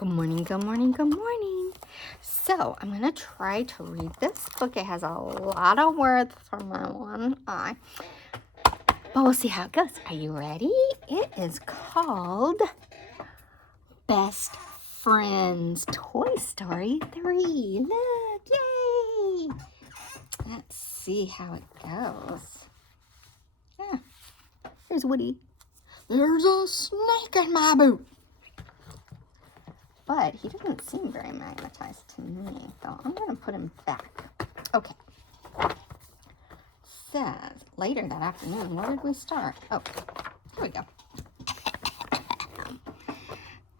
Good morning, good morning, good morning. So I'm going to try to read this book. It has a lot of words for my one eye, but we'll see how it goes. Are you ready? It is called Best Friends Toy Story 3. Look, yay! Let's see how it goes. Yeah, there's Woody. There's a snake in my boot. But he doesn't seem very magnetized to me, so I'm going to put him back. Okay. Says, later that afternoon, where did we start? Oh, here we go.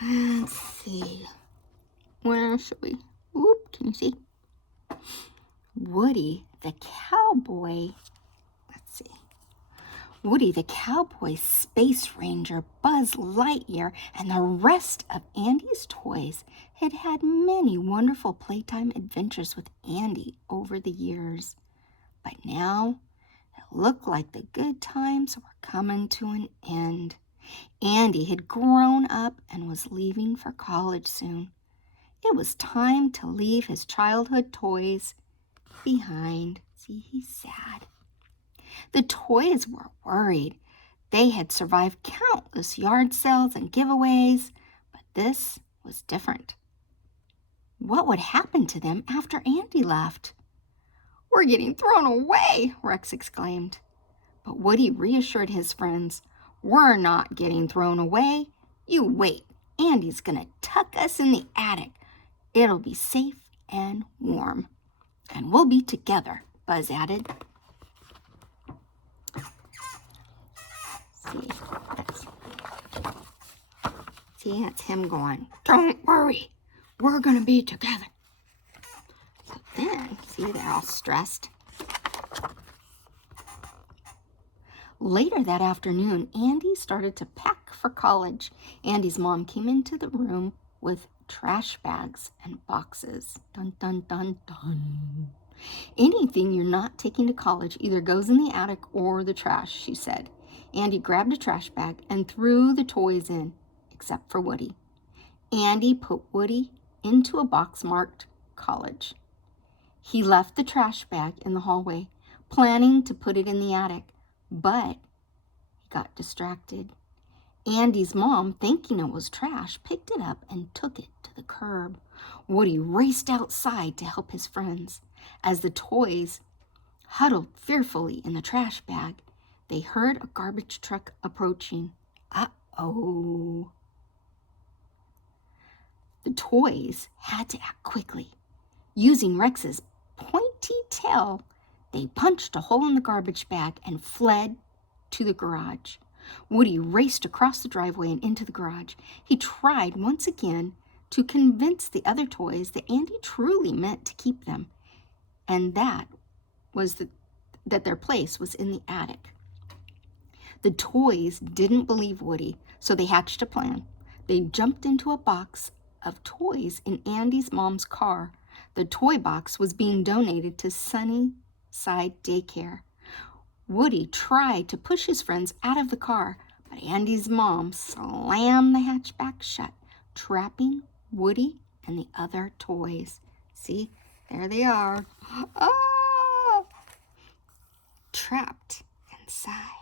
Let's see. Where should we? Whoop, can you see? Woody the cowboy. Let's see. Woody the cowboy, Space Ranger, Buzz Lightyear, and the rest of Andy's toys had had many wonderful playtime adventures with Andy over the years. But now it looked like the good times were coming to an end. Andy had grown up and was leaving for college soon. It was time to leave his childhood toys behind. See, he's sad. The toys were worried. They had survived countless yard sales and giveaways, but this was different. What would happen to them after Andy left? "We're getting thrown away," Rex exclaimed. But Woody reassured his friends, "We're not getting thrown away. You wait. Andy's gonna tuck us in the attic. It'll be safe and warm. And we'll be together," Buzz added. See, that's him going, "Don't worry, we're going to be together." So then, see, they're all stressed. Later that afternoon, Andy started to pack for college. Andy's mom came into the room with trash bags and boxes. Dun, dun, dun, dun. "Anything you're not taking to college either goes in the attic or the trash," she said. Andy grabbed a trash bag and threw the toys in, except for Woody. Andy put Woody into a box marked college. He left the trash bag in the hallway, planning to put it in the attic, but he got distracted. Andy's mom, thinking it was trash, picked it up and took it to the curb. Woody raced outside to help his friends. As the toys huddled fearfully in the trash bag, they heard a garbage truck approaching. Uh-oh. The toys had to act quickly. Using Rex's pointy tail, they punched a hole in the garbage bag and fled to the garage. Woody raced across the driveway and into the garage. He tried once again to convince the other toys that Andy truly meant to keep them, and that their place was in the attic. The toys didn't believe Woody, so they hatched a plan. They jumped into a box of toys in Andy's mom's car. The toy box was being donated to Sunnyside Daycare. Woody tried to push his friends out of the car, but Andy's mom slammed the hatchback shut, trapping Woody and the other toys. See, there they are. Ah! Trapped inside.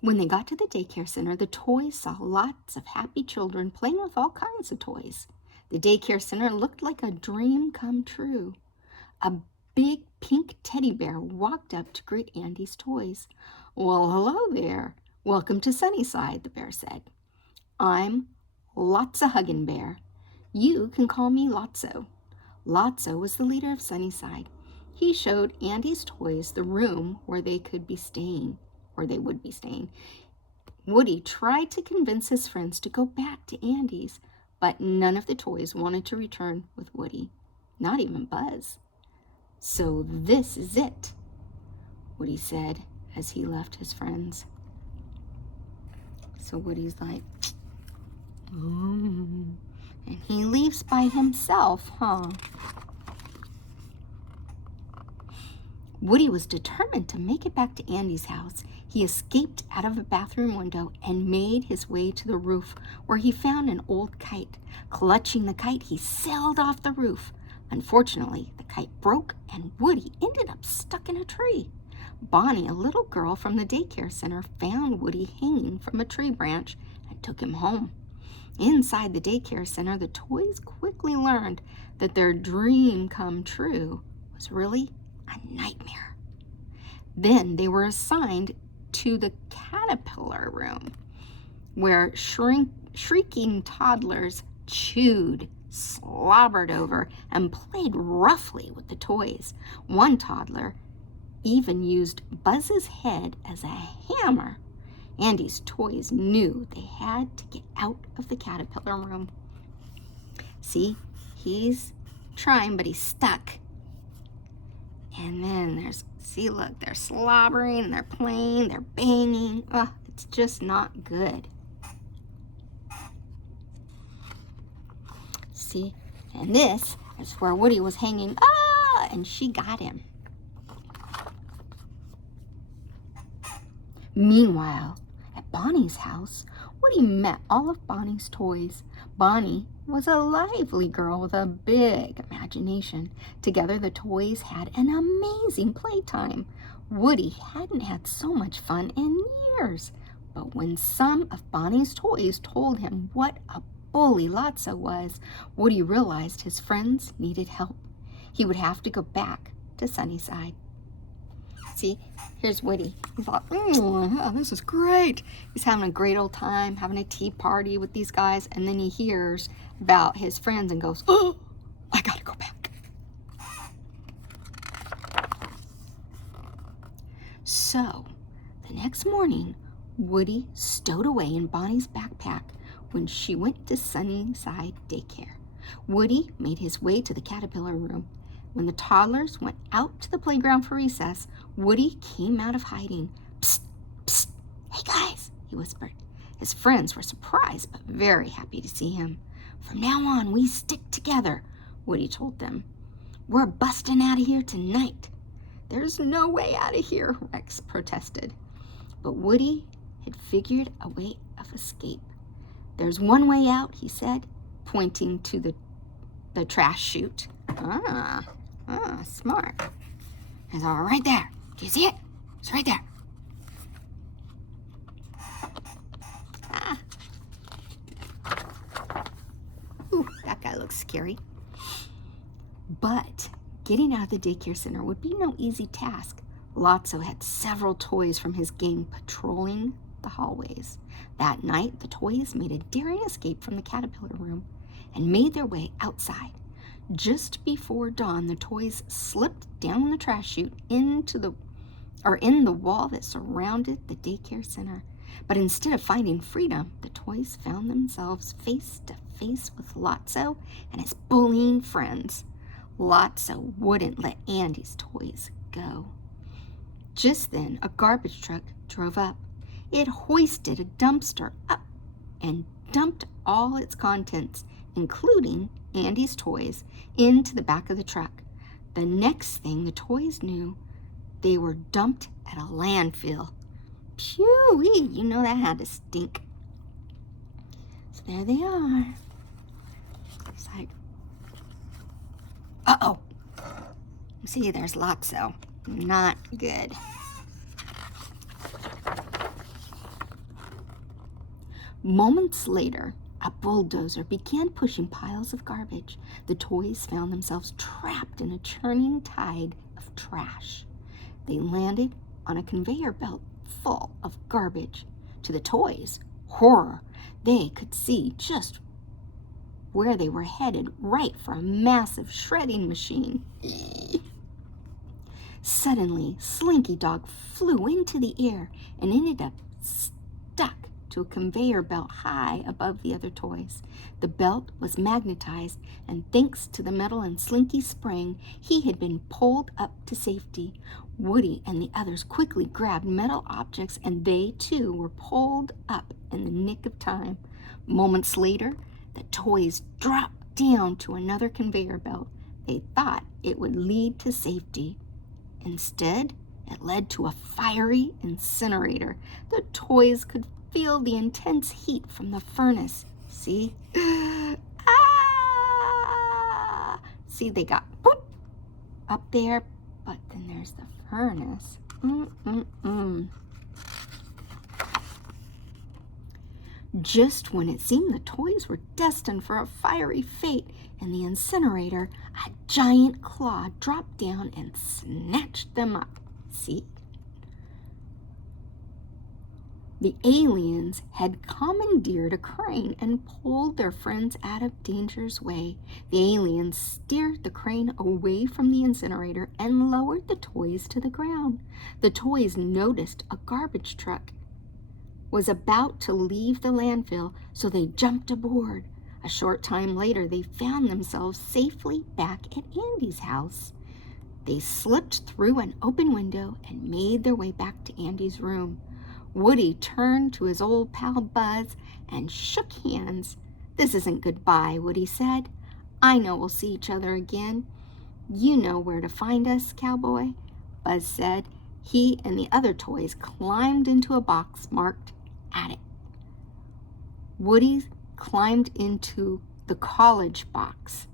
When they got to the daycare center, the toys saw lots of happy children playing with all kinds of toys. The daycare center looked like a dream come true. A big pink teddy bear walked up to greet Andy's toys. "Well, hello there. Welcome to Sunnyside," the bear said. "I'm Lotso Huggin' Bear. You can call me Lotso." Lotso was the leader of Sunnyside. He showed Andy's toys the room where they would be staying. Woody tried to convince his friends to go back to Andy's, but none of the toys wanted to return with Woody, not even Buzz. "So this is it," Woody said as he left his friends. So Woody's like, and he leaves by himself, huh? Woody was determined to make it back to Andy's house. He escaped out of a bathroom window and made his way to the roof, where he found an old kite. Clutching the kite, he sailed off the roof. Unfortunately, the kite broke and Woody ended up stuck in a tree. Bonnie, a little girl from the daycare center, found Woody hanging from a tree branch and took him home. Inside the daycare center, the toys quickly learned that their dream come true was really a nightmare. Then they were assigned to the caterpillar room, where shrieking toddlers chewed, slobbered over, and played roughly with the toys. One toddler even used Buzz's head as a hammer. Andy's toys knew they had to get out of the caterpillar room. See, he's trying, but he's stuck. And then look, they're slobbering, and they're playing, they're banging. Ugh, it's just not good. See, and this is where Woody was hanging. Ah, and she got him. Meanwhile, at Bonnie's house, Woody met all of Bonnie's toys. Bonnie was a lively girl with a big imagination. Together, the toys had an amazing playtime. Woody hadn't had so much fun in years. But when some of Bonnie's toys told him what a bully Lotso was, Woody realized his friends needed help. He would have to go back to Sunnyside. See, here's Woody. He thought, oh, this is great. He's having a great old time, having a tea party with these guys, and then he hears about his friends and goes, oh, I gotta go back. So, the next morning, Woody stowed away in Bonnie's backpack when she went to Sunnyside Daycare. Woody made his way to the caterpillar room. When the toddlers went out to the playground for recess, Woody came out of hiding. Psst, psst, hey guys, he whispered. His friends were surprised but very happy to see him. From now on, we stick together, Woody told them. We're busting out of here tonight. There's no way out of here, Rex protested. But Woody had figured a way of escape. There's one way out, he said, pointing to the trash chute. Smart. It's all right there. Do you see it? It's right there. Ooh, that guy looks scary. But getting out of the daycare center would be no easy task. Lotso had several toys from his gang patrolling the hallways. That night, the toys made a daring escape from the caterpillar room and made their way outside. Just before dawn, the toys slipped down the trash chute in the wall that surrounded the daycare center. But instead of finding freedom, the toys found themselves face to face with Lotso and his bullying friends. Lotso wouldn't let Andy's toys go. Just then, a garbage truck drove up. It hoisted a dumpster up and dumped all its contents, including Andy's toys, into the back of the truck. The next thing the toys knew, they were dumped at a landfill. Phew-wee, you know that had to stink. So there they are. It's like, uh-oh. See, there's Lotso. Not good. Moments later, a bulldozer began pushing piles of garbage. The toys found themselves trapped in a churning tide of trash. They landed on a conveyor belt full of garbage. To the toys, horror. They could see just where they were headed, right for a massive shredding machine. Suddenly, Slinky Dog flew into the air and ended up stuck to a conveyor belt high above the other toys. The belt was magnetized, and thanks to the metal in Slinky's spring, he had been pulled up to safety. Woody and the others quickly grabbed metal objects, and they too were pulled up in the nick of time. Moments later, the toys dropped down to another conveyor belt. They thought it would lead to safety. Instead, it led to a fiery incinerator. The toys could feel the intense heat from the furnace. See? Ah! See, they got boop, up there, but then there's the furnace. Just when it seemed the toys were destined for a fiery fate in the incinerator, a giant claw dropped down and snatched them up. See? The aliens had commandeered a crane and pulled their friends out of danger's way. The aliens steered the crane away from the incinerator and lowered the toys to the ground. The toys noticed a garbage truck was about to leave the landfill, so they jumped aboard. A short time later, they found themselves safely back at Andy's house. They slipped through an open window and made their way back to Andy's room. Woody turned to his old pal Buzz and shook hands. "This isn't goodbye," Woody said. "I know we'll see each other again. You know where to find us, cowboy," Buzz said. He and the other toys climbed into a box marked Attic. Woody climbed into the college box.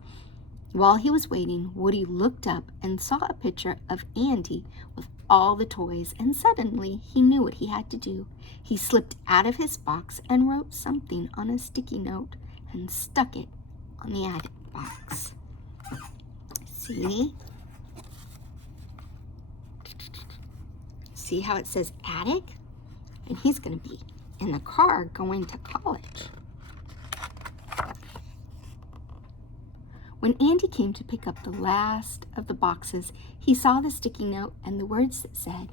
While he was waiting, Woody looked up and saw a picture of Andy with all the toys, and suddenly he knew what he had to do. He slipped out of his box and wrote something on a sticky note and stuck it on the attic box. See? See how it says attic? And he's going to be in the car going to college. When Andy came to pick up the last of the boxes, he saw the sticky note and the words that said,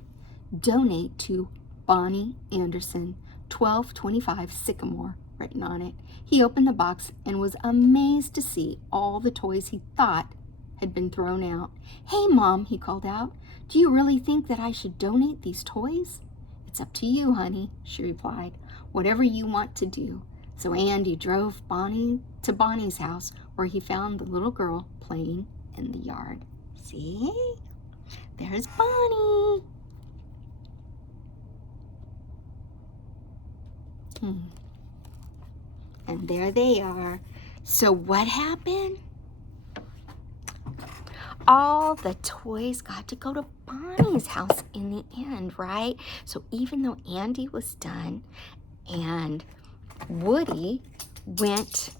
"Donate to Bonnie Anderson, 1225 Sycamore," written on it. He opened the box and was amazed to see all the toys he thought had been thrown out. "Hey, Mom," he called out, "do you really think that I should donate these toys?" "It's up to you, honey," she replied. "Whatever you want to do." So Andy drove to Bonnie's house, where he found the little girl playing in the yard. See? There's Bonnie. And there they are. So what happened? All the toys got to go to Bonnie's house in the end, right? So even though Andy was done and Woody went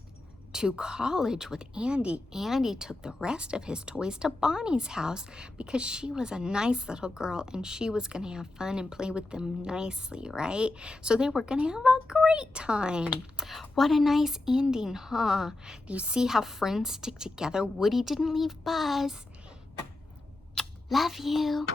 to college with Andy, Andy took the rest of his toys to Bonnie's house because she was a nice little girl and she was going to have fun and play with them nicely, right? So they were going to have a great time. What a nice ending, huh? Do you see how friends stick together? Woody didn't leave Buzz. Love you.